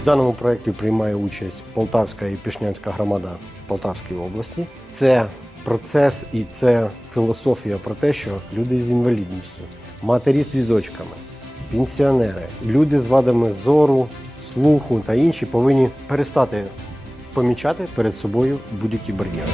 В даному проєкті приймає участь Полтавська і Пішнянська громада Полтавської області. Це процес і це філософія про те, що люди з інвалідністю матері з візочками, пенсіонери, люди з вадами зору, слуху та інші повинні перестати помічати перед собою будь-які бар'єри.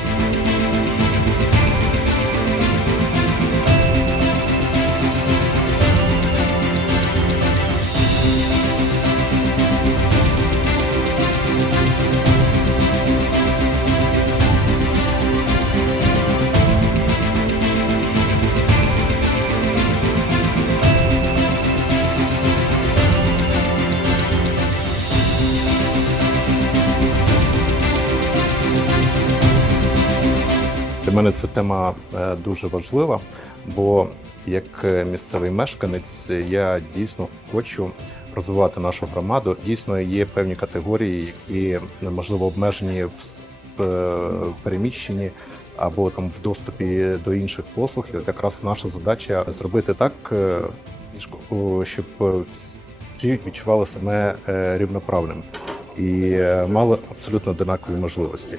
Для мене ця тема е, дуже важлива, бо як місцевий мешканець я дійсно хочу розвивати нашу громаду. Дійсно, є певні категорії, які можливо обмежені в е, переміщенні або там в доступі до інших послуг. І от якраз наша задача зробити так, е, щоб всі відчували себе е, рівноправним і мали абсолютно однакові можливості.